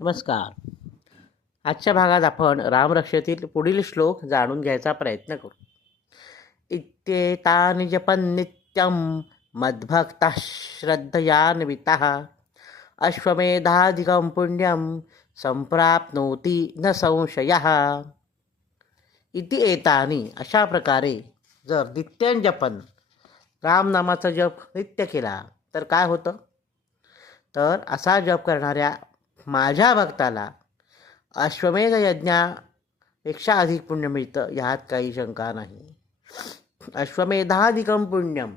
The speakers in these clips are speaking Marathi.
नमस्कार. आजच्या भागात आपण रामरक्षेतील पुढील श्लोक जाणून घ्यायचा प्रयत्न करू. इत्येतानि जपन् नित्यं मद्भक्तः श्रद्धयान्वितः अश्वमेधाधिकं पुण्यं संप्राप्नोति न संशयः. इति एतानि अशा प्रकारे जर नित्यं जपन रामनामाचा जप नित्य केला तर काय होतं? तर असा जप करणाऱ्या माझ्या भक्ताला अश्वमेध यज्ञापेक्षा अधिक पुण्य मिळतं, ह्यात काही शंका नाही. अश्वमेधाधिकम पुण्यम,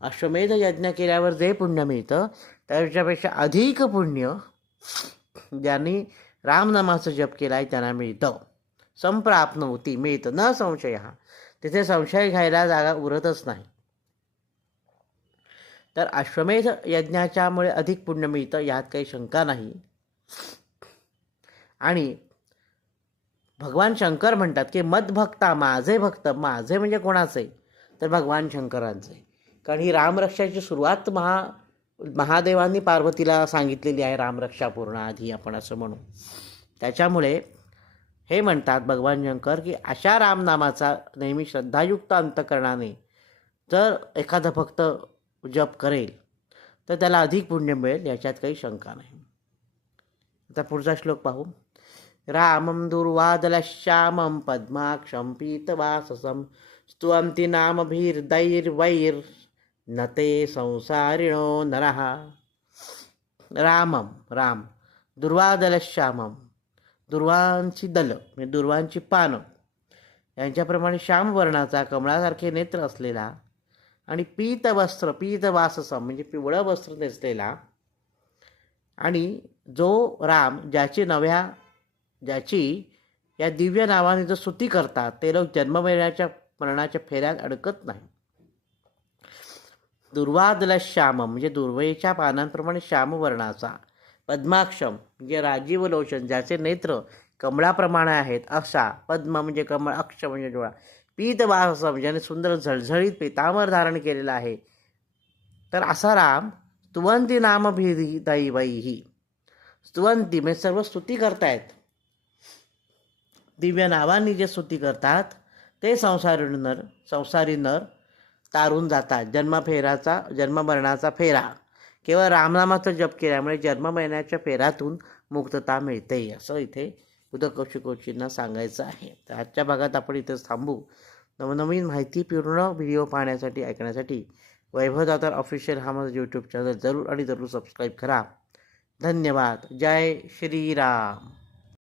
अश्वमेध यज्ञ केल्यावर जे पुण्य मिळतं त्याच्यापेक्षा अधिक पुण्य ज्यांनी रामनामाचा जप केला आहे त्यांना मिळतं. संप्राप्नोति मिळतं, न संशय. तिथे संशय घ्यायला जागा उरतच नाही. तर अश्वमेध यज्ञाच्यामुळे अधिक पुण्य मिळतं, यात काही शंका नाही. आणि भगवान शंकर म्हणतात की मदभक्ता, माझे भक्त. माझे म्हणजे कोणाचे? तर भगवान शंकरांचे. कारण ही रामरक्षाची सुरुवात महादेवांनी पार्वतीला सांगितलेली आहे. रामरक्षा पूर्ण आधी आपण असं म्हणू. त्याच्यामुळे हे म्हणतात भगवान शंकर की अशा रामनामाचा नेहमी श्रद्धायुक्त अंतकरणाने जर एखादा भक्त जप करेल तर त्याला अधिक पुण्य मिळेल, याच्यात काही शंका नाही. आता पुढचा श्लोक पाहू. रामं दुर्वादलश्यामं पद्माक्षं पीतवाससं स्तुवन्ति नामभिर्दैर्वैर्न ते संसारिणो नरः. रामं, राम. दुर्वादलश्यामं, दुर्वांची दल म्हणजे दुर्वांची पानं यांच्याप्रमाणे श्यामवर्णाचा कमळासारखे नेत्र असलेला आणि पीतवस्त्र, पीतवाससं म्हणजे पिवळं वस्त्र नेसलेला, आणि जो राम ज्याची या दिव्य नावाने जो स्तुती करतात ते लोक मरणाच्या फेऱ्यात अडकत नाही. दुर्वादलश्याम म्हणजे दुर्वेच्या पानांप्रमाणे श्यामवर्णाचा, पद्माक्षम म्हणजे राजीव लोचन ज्याचे नेत्र कमळाप्रमाणे आहेत असा, पद्म म्हणजे कमळ, अक्ष म्हणजे डोळा, पीतवासम ज्याने सुंदर झळझळीत पीतांबर धारण केलेला आहे. तर असा राम स्तुवंती नामभिर्दैवैः, स्तुवंती म्हणजे सर्व स्तुती करतायत. दिव्य नावांनी जे स्तुती करतात ते संसारी नर तारून जातात. जन्ममरणाचा फेरा केवळ रामनामाचा जप केल्यामुळे जन्ममरणाच्या फेऱ्यातून मुक्तता मिळते, असं इथे उद्धव कौशिकोजींना सांगायचं आहे. तर आजच्या भागात आपण इथेच थांबू. नवनवीन माहितीपूर्ण व्हिडिओ पाहण्यासाठी, ऐकण्यासाठी वैभव दातार ऑफिशियल हा माझा यूट्यूब चॅनल जरूर सबस्क्राईब करा. धन्यवाद. जय श्रीराम.